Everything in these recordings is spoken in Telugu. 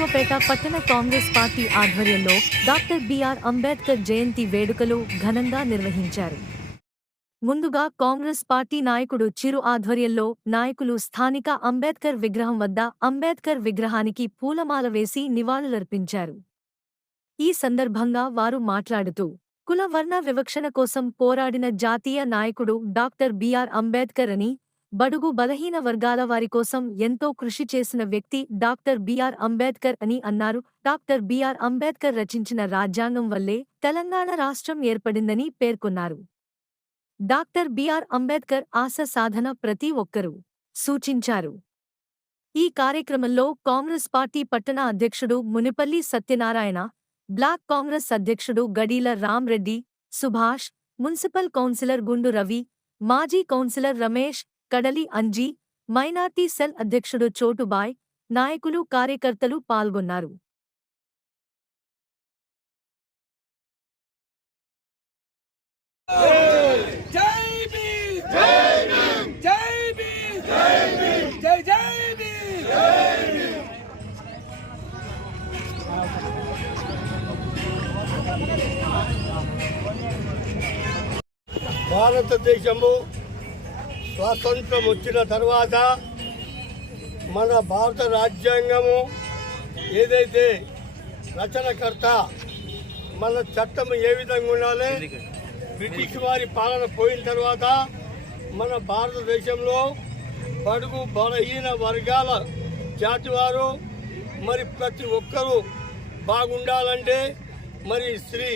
దాసివపేట పట్టణ కాంగ్రెస్ పార్టీ ఆధ్వర్యంలో డాక్టర్ బిఆర్ అంబేద్కర్ జయంతి వేడుకలు ఘనంగా నిర్వహించారు. ముందుగా కాంగ్రెస్ పార్టీ నాయకుడు చిరు ఆధ్వర్యంలో నాయకులు స్థానిక అంబేద్కర్ విగ్రహం వద్ద అంబేద్కర్ విగ్రహానికి పూలమాల వేసి నివాళులర్పించారు. ఈ సందర్భంగా వారు మాట్లాడుతూ కుల వర్ణ వివక్షణ కోసం పోరాడిన జాతీయ నాయకుడు డాక్టర్ బిఆర్ అంబేద్కర్ అని బడుగు బలహీన వర్గాల వారి కోసం ఎంతో కృషి చేసిన వ్యక్తి డాక్టర్ బిఆర్ అంబేద్కర్ అని అన్నారు. డాక్టర్ బిఆర్ అంబేద్కర్ రచించిన రాజ్యాంగం వల్లే తెలంగాణ రాష్ట్రం ఏర్పడిందని పేర్కొన్నారు. డాక్టర్ బిఆర్ అంబేద్కర్ ఆశ సాధన ప్రతి ఒక్కరూ సూచించారు. ఈ కార్యక్రమంలో కాంగ్రెస్ పార్టీ పట్టణ అధ్యక్షుడు మునిపల్లి సత్యనారాయణ బ్లాక్ కాంగ్రెస్ అధ్యక్షుడు గడీల రామ్రెడ్డి సుభాష్ మున్సిపల్ కౌన్సిలర్ గుండు రవి మాజీ కౌన్సిలర్ రమేష్ కడలి అంజీ మైనార్టీ సెల్ అధ్యక్షుడు చోటుబాయ్ నాయకులు కార్యకర్తలు పాల్గొన్నారు. భారతదేశము స్వాతంత్రం వచ్చిన తర్వాత మన భారత రాజ్యాంగము ఏదైతే రచనకర్త మన చట్టం ఏ విధంగా ఉండాలి బ్రిటిష్ వారి పాలన పోయిన తర్వాత మన భారతదేశంలో బడుగు బలహీన వర్గాల జాతి వారు మరి ప్రతి ఒక్కరూ బాగుండాలంటే మరి శ్రీ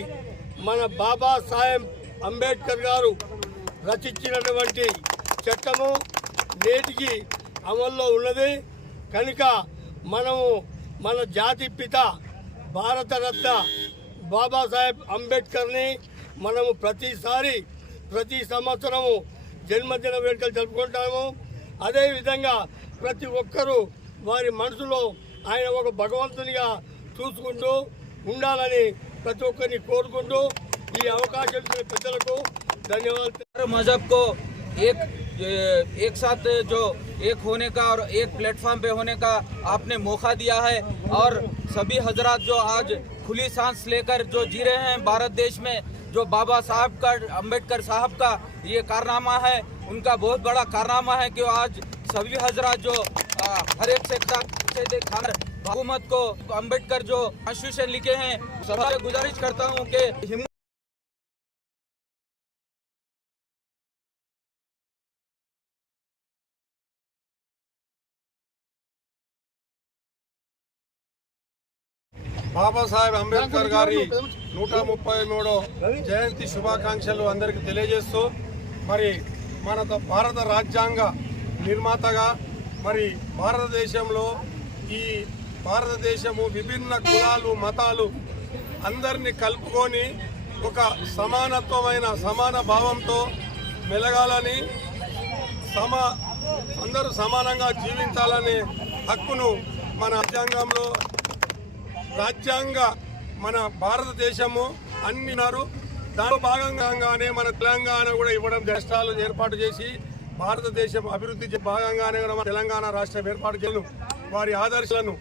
మన బాబా సాహెబ్ అంబేద్కర్ గారు రచించినటువంటి చట్టము నేటికి అమల్లో ఉన్నది. కనుక మనము మన జాతి పిత భారతరత్న బాబాసాహెబ్ అంబేద్కర్ని మనము ప్రతిసారి ప్రతి సంవత్సరము జన్మదిన వేడుకలు జరుపుకుంటాము. అదేవిధంగా ప్రతి ఒక్కరూ వారి మనసులో ఆయన ఒక భగవంతునిగా చూసుకుంటూ ఉండాలని ప్రతి ఒక్కరిని కోరుకుంటూ ఈ అవకాశం ఇచ్చిన పెద్దలకు ధన్యవాదాలు. మజాబ్కో एक साथ जो एक होने का और एक प्लेटफॉर्म पे होने का आपने मौका दिया है और सभी हजरात जो आज खुली सांस लेकर जो जी रहे हैं भारत देश में, जो बाबा साहब का, अंबेडकर साहब का ये कारनामा है, उनका बहुत बड़ा कारनामा है कि आज सभी हजरात जो हर एक सेक्टर से देखकर हुकूमत को अंबेडकर जो कॉन्स्टिट्यूशन लिखे हैं, सभा गुजारिश करता हूँ कि బాబాసాహెబ్ అంబేద్కర్ గారి నూట ముప్పై మూడో జయంతి శుభాకాంక్షలు అందరికి తెలియజేస్తూ మరి మన భారత రాజ్యాంగ నిర్మాతగా మరి భారతదేశంలో ఈ భారతదేశము విభిన్న కులాలు మతాలు అందరినీ కలుపుకొని ఒక సమానత్వమైన సమాన భావంతో మెలగాలని సమ అందరూ సమానంగా జీవించాలనే హక్కును మన రాజ్యాంగంలో రాజ్యాంగ మన భారతదేశము అన్ని ఉన్నారు దానిలో భాగంగానే మన తెలంగాణ కూడా ఇవ్వడం రాష్ట్రాలు ఏర్పాటు చేసి భారతదేశం అభివృద్ధి భాగంగానే కూడా మన తెలంగాణ రాష్ట్రం ఏర్పాటు చేయను వారి ఆదర్శాలను